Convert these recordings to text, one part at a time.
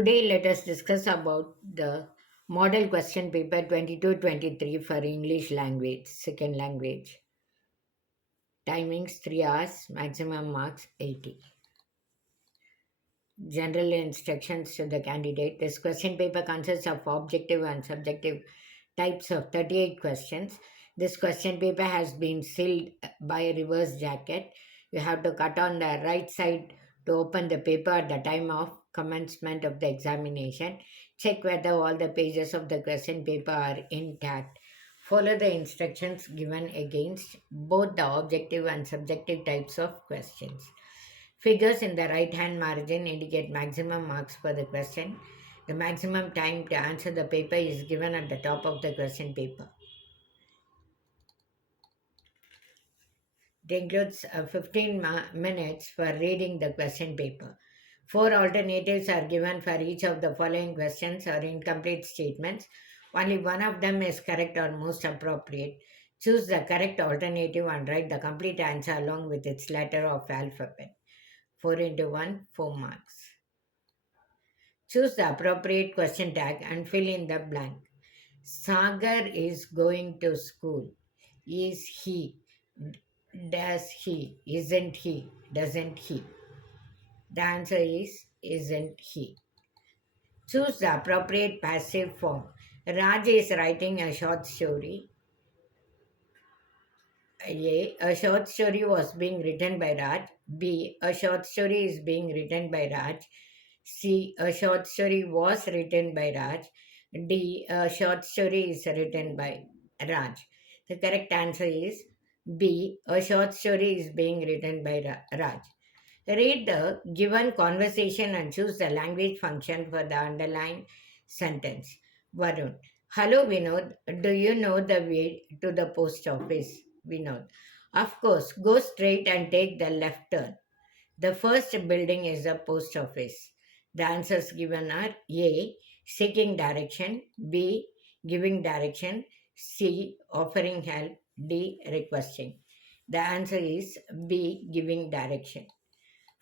Today, let us discuss about the model question paper 22-23 for English language, second language. Timings 3 hours, maximum marks 80. General instructions to the candidate. This question paper consists of objective and subjective types of 38 questions. This question paper has been sealed by a reverse jacket. You have to cut on the right side to open the paper at the time of commencement of the examination. Check whether all the pages of the question paper are intact. Follow the instructions given against both the objective and subjective types of questions. Figures in the right hand margin indicate maximum marks for the question. The maximum time to answer the paper is given at the top of the question paper. It includes 15 minutes for reading the question paper. Four alternatives are given for each of the following questions or incomplete statements. Only one of them is correct or most appropriate. Choose the correct alternative and write the complete answer along with its letter of alphabet. 4 into 1, 4 marks. Choose the appropriate question tag and fill in the blank. Sagar is going to school. Is he? Does he? Isn't he? Doesn't he? The answer is isn't he. Choose the appropriate passive form. Raj is writing a short story. A short story was being written by Raj. B. A short story is being written by Raj. C. A short story was written by Raj. D. A short story is written by Raj. The correct answer is B. A short story is being written by Raj. Read the given conversation and choose the language function for the underlined sentence. Varun. Hello Vinod, do you know the way to the post office? Vinod. Of course, go straight and take the left turn. The first building is the post office. The answers given are A. Seeking direction, B. Giving direction, C. Offering help, D. Requesting. The answer is B. Giving direction.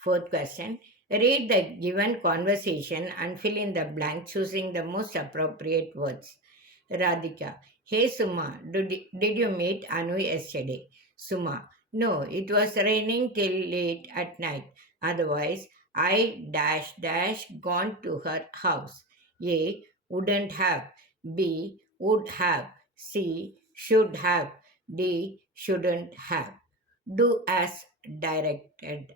Fourth question. Read the given conversation and fill in the blank choosing the most appropriate words. Radhika. Hey Suma, did you meet Anu yesterday? Suma. No, it was raining till late at night. Otherwise, I dash dash gone to her house. A. Wouldn't have. B. Would have. C. Should have. D. Shouldn't have. Do as directed.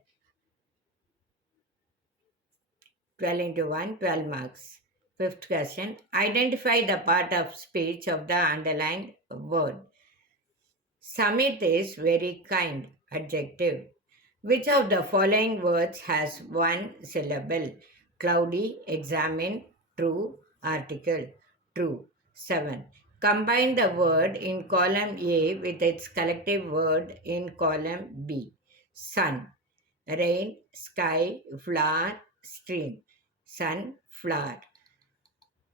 12 into 1, 12 marks. Fifth question. Identify the part of speech of the underlined word. Samit is very kind. Adjective. Which of the following words has one syllable? Cloudy, examine, true, article. True. 7. Combine the word in column A with its collective word in column B. Sun, rain, sky, flower, stream. Sunflower.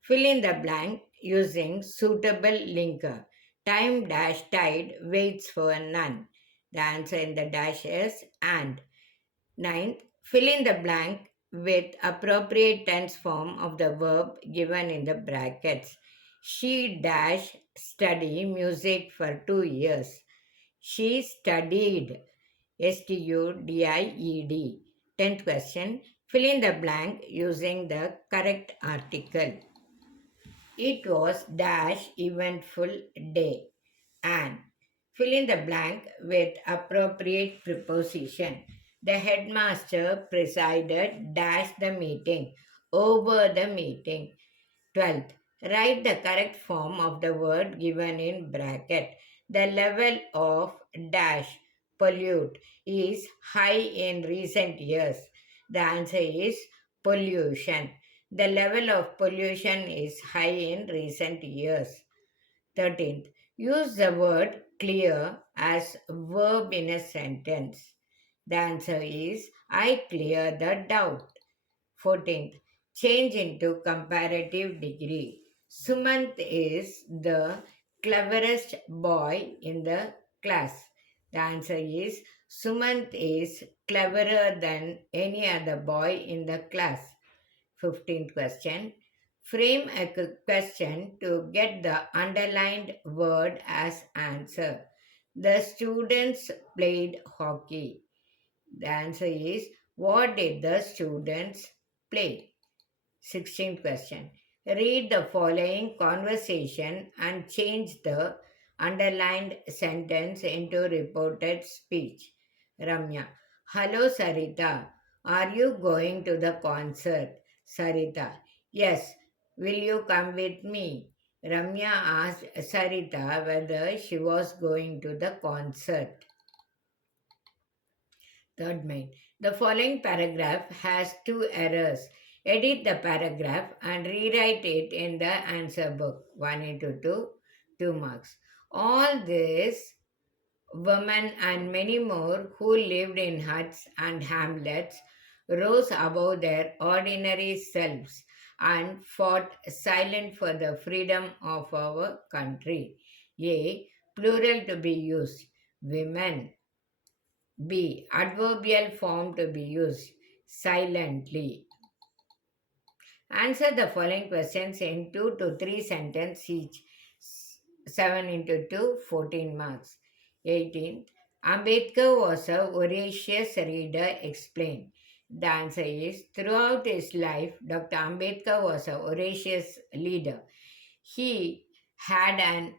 Fill in the blank using suitable linker. Time dash tide waits for none. The answer in the dash is and. Ninth, fill in the blank with appropriate tense form of the verb given in the brackets. She dash study music for 2 years. She studied studied. Tenth question. Fill in the blank using the correct article. It was dash eventful day. And fill in the blank with appropriate preposition. The headmaster presided dash the meeting over the meeting. 12th. Write the correct form of the word given in bracket. The level of dash pollute is high in recent years. The answer is pollution. The level of pollution is high in recent years. 13th. Use the word clear as verb in a sentence. The answer is I clear the doubt. 14th. Change into comparative degree. Sumant is the cleverest boy in the class. The answer is Sumant is cleverer than any other boy in the class. 15th question. Frame a question to get the underlined word as answer. The students played hockey. The answer is, what did the students play? 16th question. Read the following conversation and change the underlined sentence into reported speech. Ramya. Hello Sarita. Are you going to the concert? Sarita. Yes. Will you come with me? Ramya asked Sarita whether she was going to the concert. Third main. The following paragraph has two errors. Edit the paragraph and rewrite it in the answer book. 1 into 2, 2 marks. All this women and many more who lived in huts and hamlets rose above their ordinary selves and fought silent for the freedom of our country. A. Plural to be used. Women. B. Adverbial form to be used silently. Answer the following questions in 2 to 3 sentences each. 7 into 2, 14 marks. 18th. Ambedkar was a voracious reader, explained. The answer is, throughout his life, Dr. Ambedkar was a voracious leader. He had an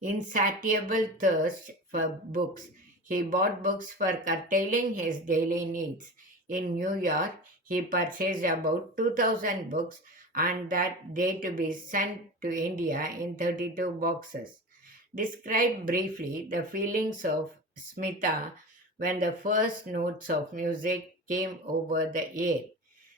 insatiable thirst for books. He bought books for curtailing his daily needs. In New York, he purchased about 2,000 books and that they to be sent to India in 32 boxes. Describe briefly the feelings of Smita when the first notes of music came over the air.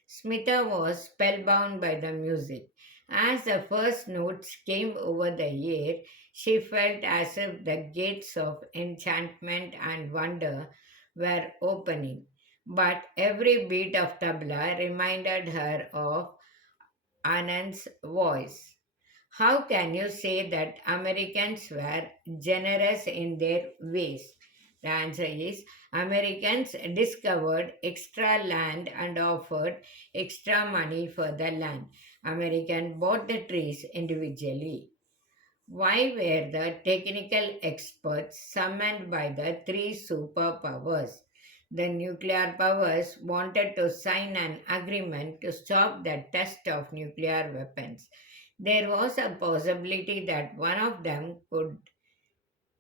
Smita was spellbound by the music. As the first notes came over the air, she felt as if the gates of enchantment and wonder were opening. But every beat of tabla reminded her of Anand's voice. How can you say that Americans were generous in their ways? The answer is, Americans discovered extra land and offered extra money for the land. Americans bought the trees individually. Why were the technical experts summoned by the three superpowers? The nuclear powers wanted to sign an agreement to stop the test of nuclear weapons. There was a possibility that one of them could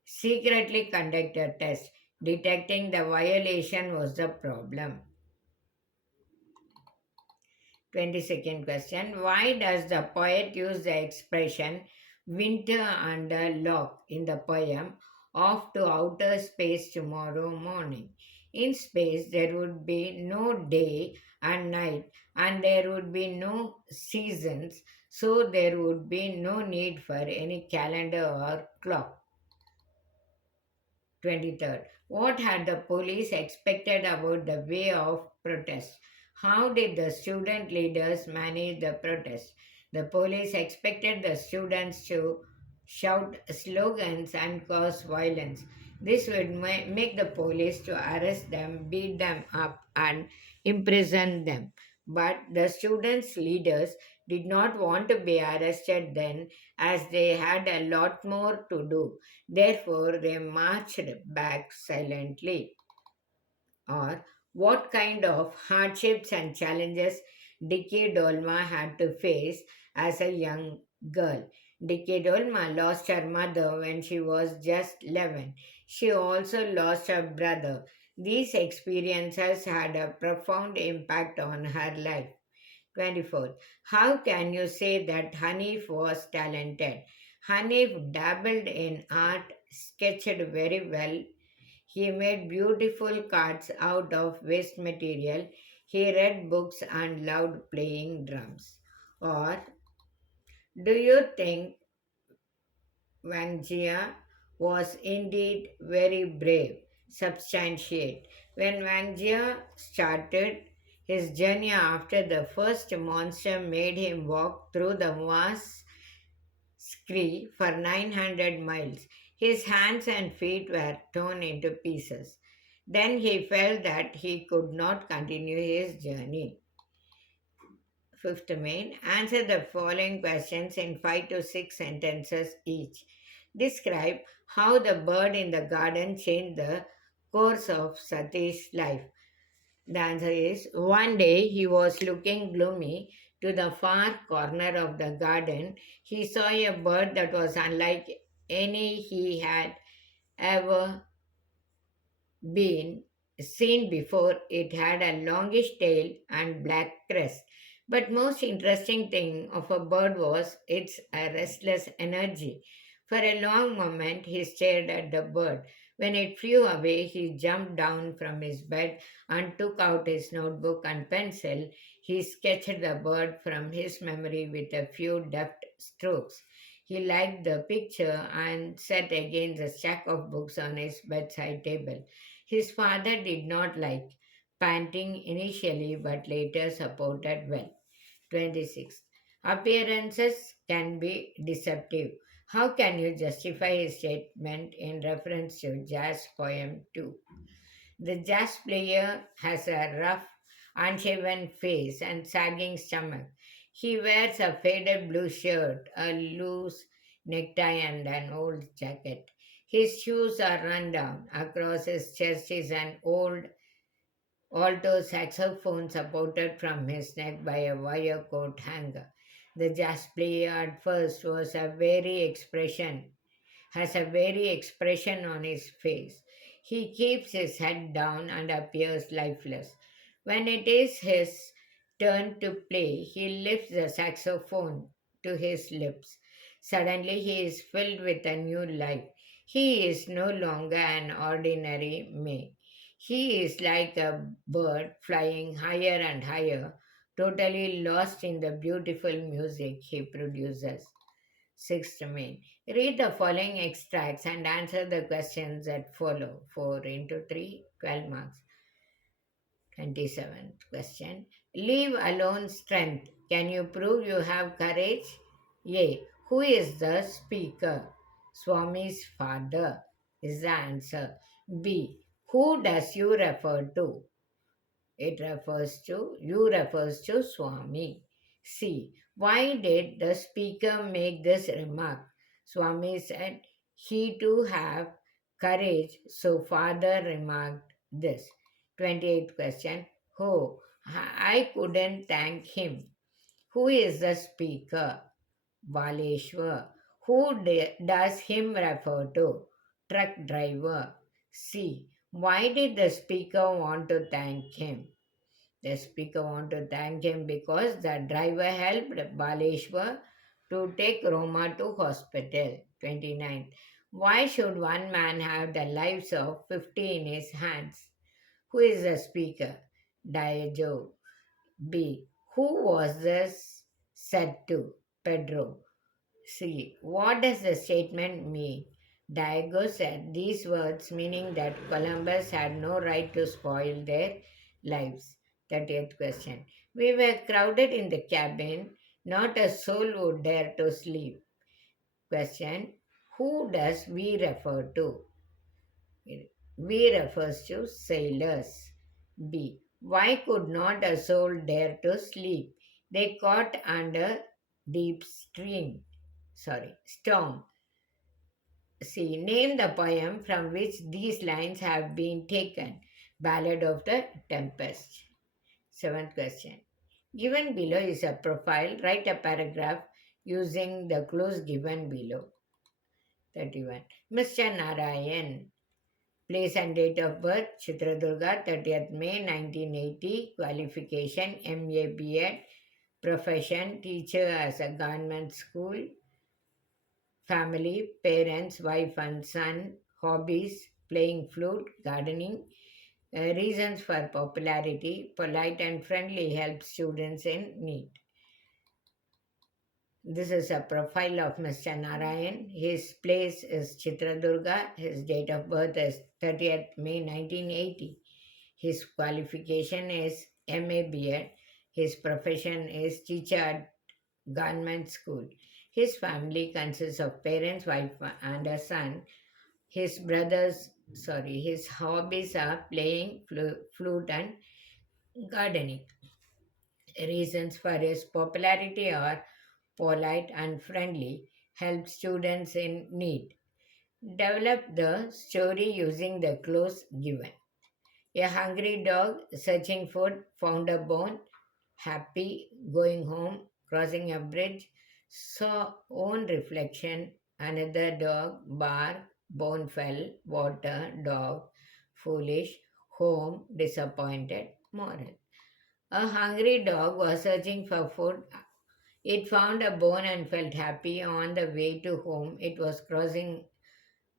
secretly conduct a test. Detecting the violation was the problem. 22nd question. Why does the poet use the expression winter under lock in the poem off to outer space tomorrow morning? In space, there would be no day and night, and there would be no seasons, so there would be no need for any calendar or clock. 23rd. What had the police expected about the way of protest? How did the student leaders manage the protest? The police expected the students to shout slogans and cause violence. This would make the police to arrest them, beat them up, and imprison them. But the students' leaders did not want to be arrested then, as they had a lot more to do. Therefore, they marched back silently. Or, what kind of hardships and challenges Dicky Dolma had to face as a young girl? Dicky Dolma lost her mother when she was just 11. She also lost her brother. These experiences had a profound impact on her life. 24th. How can you say that Hanif was talented? Hanif dabbled in art, sketched very well. He made beautiful cards out of waste material. He read books and loved playing drums. Or do you think Wangjia was indeed very brave? Substantiate. When Wangjia started his journey after the first monster made him walk through the vast scree for 900 miles, his hands and feet were torn into pieces. Then he felt that he could not continue his journey. Fifth main, answer the following questions in 5 to 6 sentences each. Describe how the bird in the garden changed the course of Satish's life. The answer is one day he was looking gloomy to the far corner of the garden. He saw a bird that was unlike any he had ever been seen before. It had a longish tail and black crest. But most interesting thing of a bird was its restless energy. For a long moment he stared at the bird. When it flew away, he jumped down from his bed and took out his notebook and pencil. He sketched the bird from his memory with a few deft strokes. He liked the picture and sat against a stack of books on his bedside table. His father did not like panting initially but later supported well. 26. Appearances can be deceptive. How can you justify his statement in reference to jazz poem 2? The jazz player has a rough, unshaven face and sagging stomach. He wears a faded blue shirt, a loose necktie, and an old jacket. His shoes are run down. Across his chest is an old alto saxophone supported from his neck by a wire coat hanger. The jazz player at first was a very expression has a very expression on his face. He keeps his head down and appears lifeless. When it is his turn to play, he lifts the saxophone to his lips. Suddenly, he is filled with a new life. He is no longer an ordinary May. He is like a bird flying higher and higher, totally lost in the beautiful music he produces. Sixth main. Read the following extracts and answer the questions that follow. 4 into 3, 12 marks. 27th question. Leave alone strength. Can you prove you have courage? A. Who is the speaker? Swami's father is the answer. B. Who does you refer to? You refers to Swami. C. Why did the speaker make this remark? Swami said he too have courage, so father remarked this. 28th question. Oh, I couldn't thank him. Who is the speaker? Baleshwar. Who does him refer to? Truck driver. C. Why did the speaker want to thank him? The speaker want to thank him because the driver helped Baleshwar to take Roma to hospital. 29. Why should one man have the lives of 50 in his hands? Who is the speaker? Diageo. B. Who was this said to? Pedro. C. What does the statement mean? Diego said these words meaning that Columbus had no right to spoil their lives. 30th question. We were crowded in the cabin, not a soul would dare to sleep. Question. Who does we refer to? We refers to sailors. B. Why could not a soul dare to sleep? They caught under deep storm. See, name the poem from which these lines have been taken. Ballad of the Tempest. Seventh question. Given below is a profile. Write a paragraph using the clues given below. 31. Mr. Narayan. Place and date of birth. Chitradurga, 30th May 1980. Qualification MA B.Ed. Profession teacher as a government school. Family, parents, wife and son. Hobbies, playing flute, gardening. Reasons for popularity, polite and friendly, help students in need. This is a profile of Mr. Narayan. His place is Chitradurga. His date of birth is 30th May 1980. His qualification is MA B.Ed. His profession is teacher at government school. His family consists of parents, wife, and a son. His hobbies are playing flute and gardening. Reasons for his popularity are polite and friendly, help students in need. Develop the story using the clues given. A hungry dog searching food found a bone, happy, going home, crossing a bridge, saw own reflection, another dog, bark, bone fell, water, dog, foolish, home, disappointed, moral. A hungry dog was searching for food. It found a bone and felt happy on the way to home. It was crossing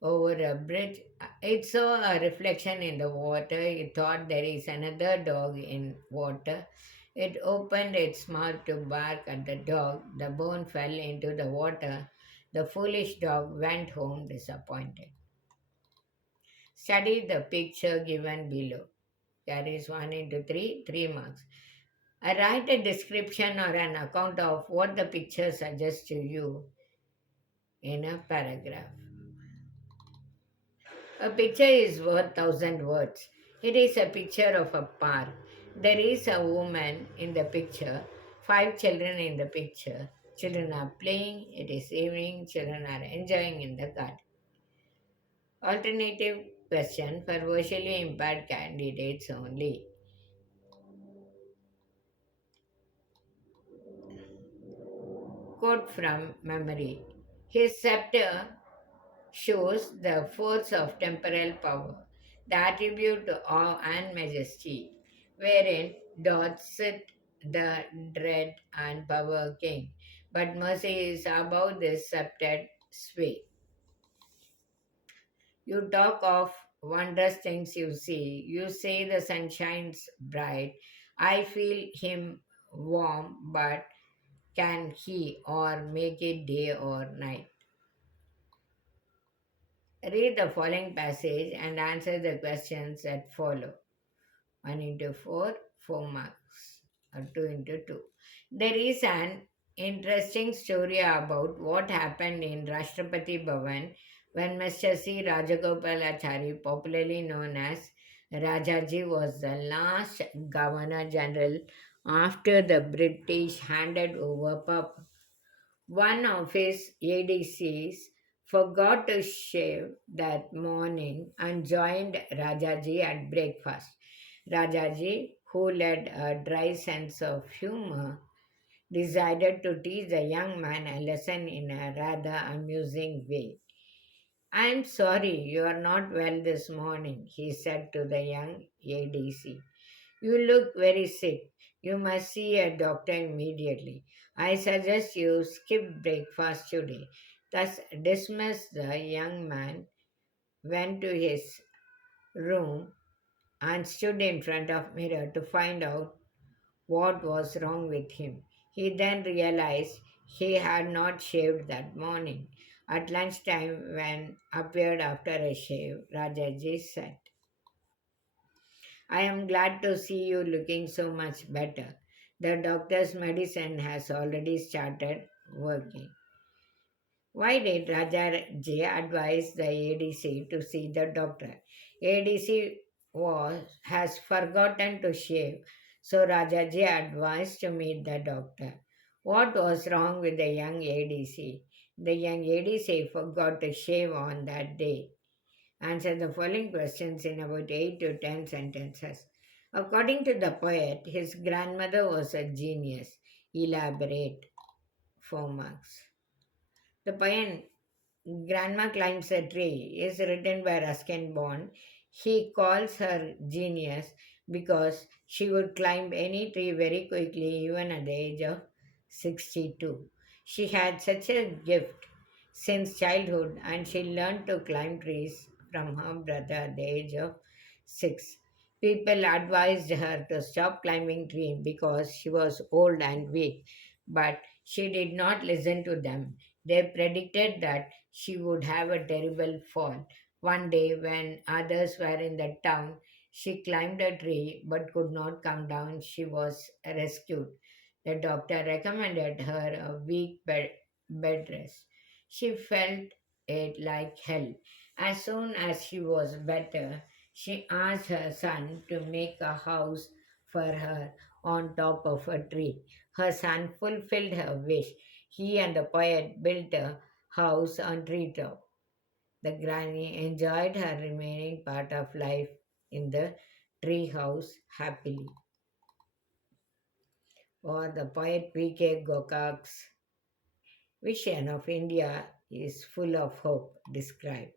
over a bridge. It saw a reflection in the water. It thought there is another dog in water. It opened its mouth to bark at the dog. The bone fell into the water. The foolish dog went home disappointed. Study the picture given below. Carries 1 into 3, 3 marks. Write a description or an account of what the picture suggests to you in a paragraph. A picture is worth thousand words. It is a picture of a park. There is a woman in the picture, five children in the picture. Children are playing, it is evening, children are enjoying in the garden. Alternative question for visually impaired candidates only. Quote from memory. His scepter shows the force of temporal power, the attribute of awe and majesty, wherein doth sit the dread and power king. But mercy is above this sceptred sway. You talk of wondrous things you see. You say the sun shines bright. I feel him warm, but can he or make it day or night? Read the following passage and answer the questions that follow. 1 into 4, 4 marks, or 2 into 2. There is an interesting story about what happened in Rashtrapati Bhavan when Mr. C. Rajagopalachari, popularly known as Rajaji, was the last Governor General after the British handed over power. One of his ADCs forgot to shave that morning and joined Rajaji at breakfast. Rajaji, who led a dry sense of humor, decided to teach the young man a lesson in a rather amusing way. I am sorry you are not well this morning, he said to the young ADC. You look very sick. You must see a doctor immediately. I suggest you skip breakfast today. Thus dismissed, the young man went to his room and stood in front of mirror to find out what was wrong with him. He then realized he had not shaved that morning. At lunchtime, when appeared after a shave, Rajaji said, I am glad to see you looking so much better. The doctor's medicine has already started working. Why did Rajaji advise the ADC to see the doctor? ADC has forgotten to shave, so Rajaji advised to meet the doctor. What was wrong with the young ADC? The young ADC forgot to shave on that day. Answer the following questions in about 8 to 10 sentences. According to the poet, his grandmother was a genius. Elaborate. 4 marks. The poem Grandma Climbs a Tree is written by Ruskin Bond. He calls her genius because she would climb any tree very quickly, even at the age of 62. She had such a gift since childhood and she learned to climb trees from her brother at the age of 6. People advised her to stop climbing trees because she was old and weak, but she did not listen to them. They predicted that she would have a terrible fall. One day, when others were in the town, she climbed a tree but could not come down. She was rescued. The doctor recommended her a week bed rest. She felt it like hell. As soon as she was better, she asked her son to make a house for her on top of a tree. Her son fulfilled her wish. He and the poet built a house on treetop. The granny enjoyed her remaining part of life in the tree house happily. Or the poet V.K. Gokak's vision of India is full of hope described.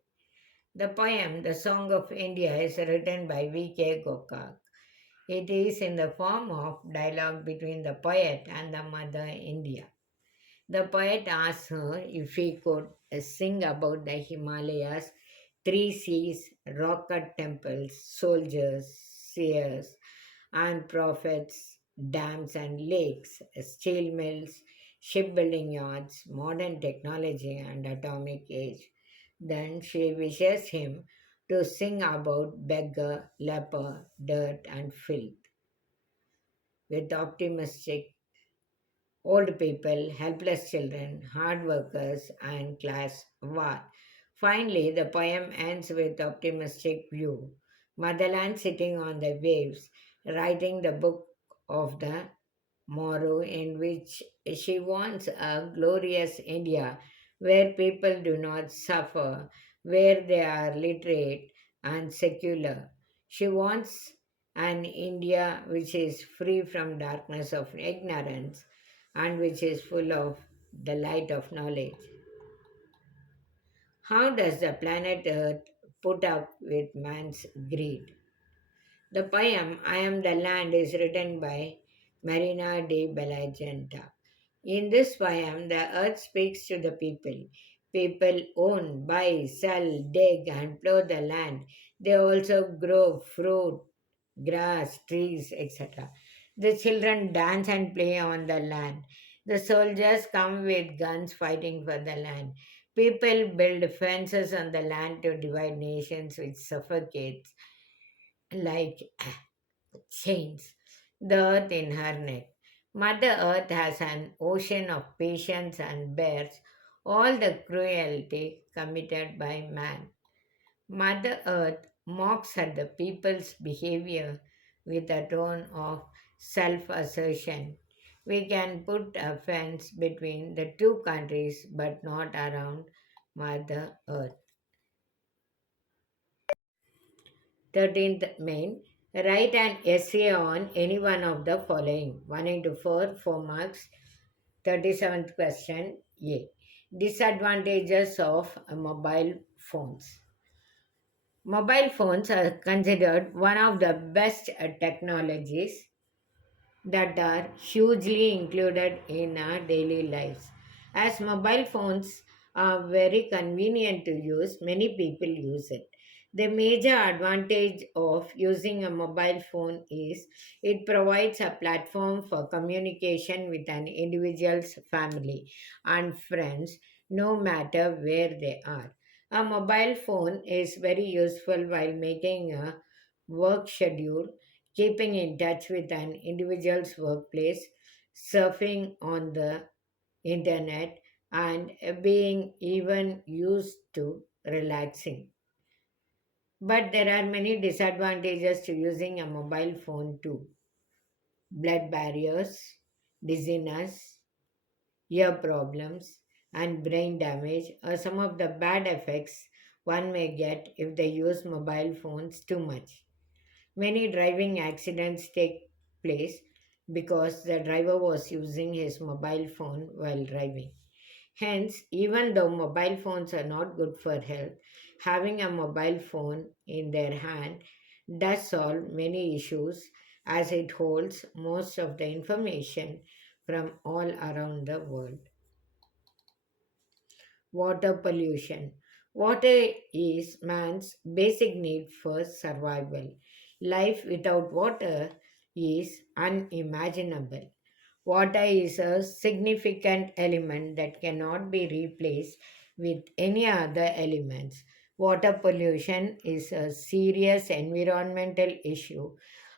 The poem, The Song of India, is written by V.K. Gokak. It is in the form of dialogue between the poet and the mother India. The poet asks her if he could sing about the Himalayas, three seas, rock-cut temples, soldiers, seers, and prophets, dams and lakes, steel mills, shipbuilding yards, modern technology, and atomic age. Then she wishes him to sing about beggar, leper, dirt, and filth with optimistic old people, helpless children, hard workers, and class war. Finally, the poem ends with optimistic view. Motherland sitting on the waves, writing the book of the morrow in which she wants a glorious India where people do not suffer, where they are literate and secular. She wants an India which is free from darkness of ignorance and which is full of the light of knowledge. How does the planet Earth put up with man's greed? The poem I Am the Land is written by Marina de Bellagenta. In this poem, the earth speaks to the people. People own, buy, sell, dig, and plow the land. They also grow fruit, grass, trees, etc. The children dance and play on the land. The soldiers come with guns fighting for the land. People build fences on the land to divide nations, which suffocates like chains the earth in her neck. Mother Earth has an ocean of patience and bears all the cruelty committed by man. Mother Earth mocks at the people's behavior with a tone of self assertion. We can put a fence between the two countries but not around Mother Earth. 13th main. Write an essay on any one of the following. 1 into 4, 4 marks. 37th question. A. Disadvantages of mobile phones. Mobile phones are considered one of the best technologies that are hugely included in our daily lives. As mobile phones are very convenient to use, many people use it. The major advantage of using a mobile phone is it provides a platform for communication with an individual's family and friends no matter where they are. A mobile phone is very useful while making a work schedule, keeping in touch with an individual's workplace, surfing on the internet, and being even used to relaxing. But there are many disadvantages to using a mobile phone too. Blood barriers, dizziness, ear problems, and brain damage are some of the bad effects one may get if they use mobile phones too much. Many driving accidents take place because the driver was using his mobile phone while driving. Hence, even though mobile phones are not good for health, having a mobile phone in their hand does solve many issues as it holds most of the information from all around the world. Water pollution. Water is man's basic need for survival. Life without water is unimaginable. Water is a significant element that cannot be replaced with any other elements. Water pollution is a serious environmental issue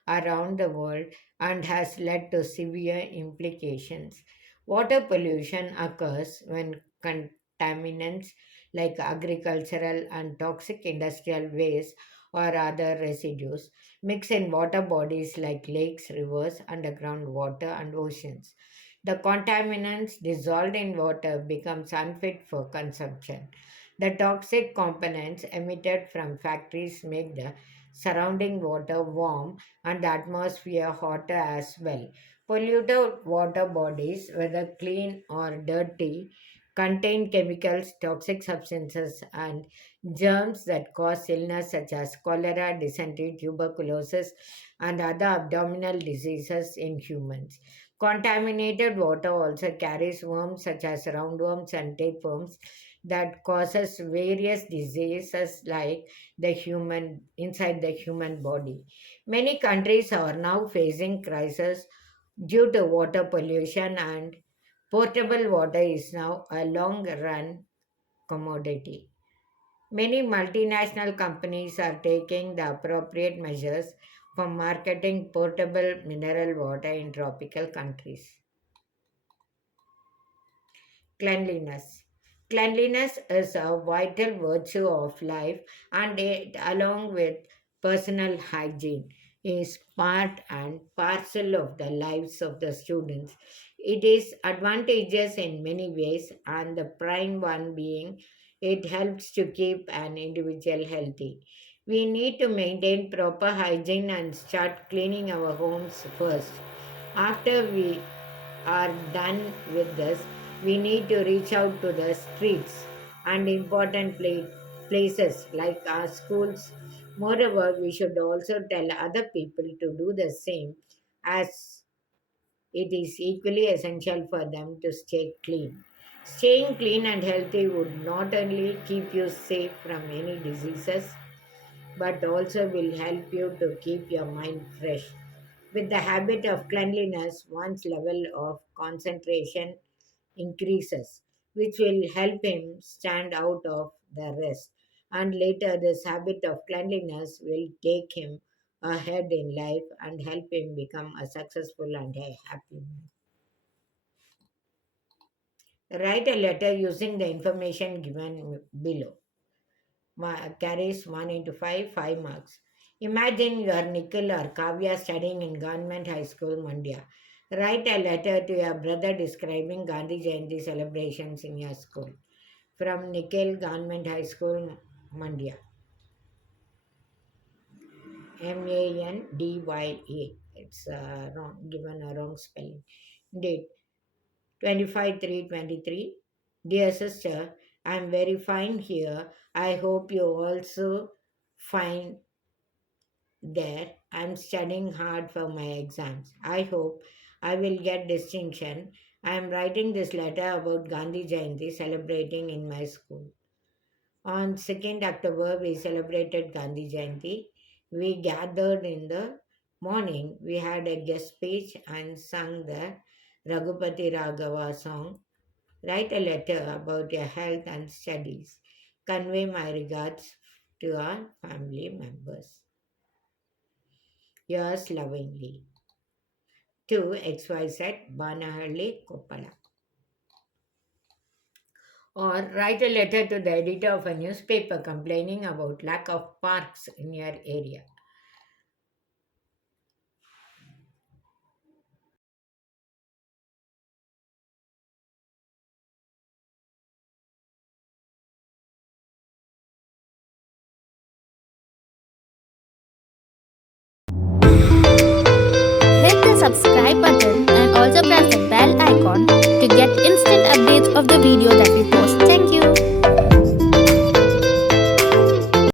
around the world and has led to severe implications. Water pollution occurs when contaminants like agricultural and toxic industrial waste or other residues mix in water bodies like lakes, rivers, underground water, and oceans. The contaminants dissolved in water becomes unfit for consumption. The toxic components emitted from factories make the surrounding water warm and the atmosphere hotter as well. Polluted water bodies, whether clean or dirty, contain chemicals, toxic substances, and germs that cause illness such as cholera, dysentery, tuberculosis, and other abdominal diseases in humans. Contaminated water also carries worms such as roundworms and tapeworms that causes various diseases like the human inside the human body. Many countries are now facing crisis due to water pollution, and portable water is now a long run commodity. Many multinational companies are taking the appropriate measures for marketing portable mineral water in tropical countries. Cleanliness. Cleanliness is a vital virtue of life, and it, along with personal hygiene, is part and parcel of the lives of the students. It is advantageous in many ways, and the prime one being it helps to keep an individual healthy. We need to maintain proper hygiene and start cleaning our homes first. After we are done with this, we need to reach out to the streets and important places like our schools. Moreover, we should also tell other people to do the same, as it is equally essential for them to stay clean. Staying clean and healthy would not only keep you safe from any diseases but also will help you to keep your mind fresh. With the habit of cleanliness, one's level of concentration increases, which will help him stand out of the rest. And later, this habit of cleanliness will take him ahead in life and help him become a successful and a happy man. Write a letter using the information given below. Carries 1 into 5, 5 marks. Imagine you are Nikhil or Kavya studying in Government High School, Mandya. Write a letter to your brother describing Gandhi Jayanti celebrations in your school. From Nikhil, Government High School, Mandya. Mandya. It's wrong, given a wrong spelling. Date 25/3/23. Dear sister, I am very fine here. I hope you also find there. I'm studying hard for my exams. I hope I will get distinction. I am writing this letter about Gandhi Jayanti celebrating in my school. On 2nd October, we celebrated Gandhi Jayanti. We gathered in the morning. We had a guest speech and sung the Raghupati Raghava song. Write a letter about your health and studies. Convey my regards to our family members. Yours lovingly. To XYZ Banahalli Koppala. Or write a letter to the editor of a newspaper complaining about lack of parks in your area. Hit the subscribe button and also press the bell icon to get instant updates of the video that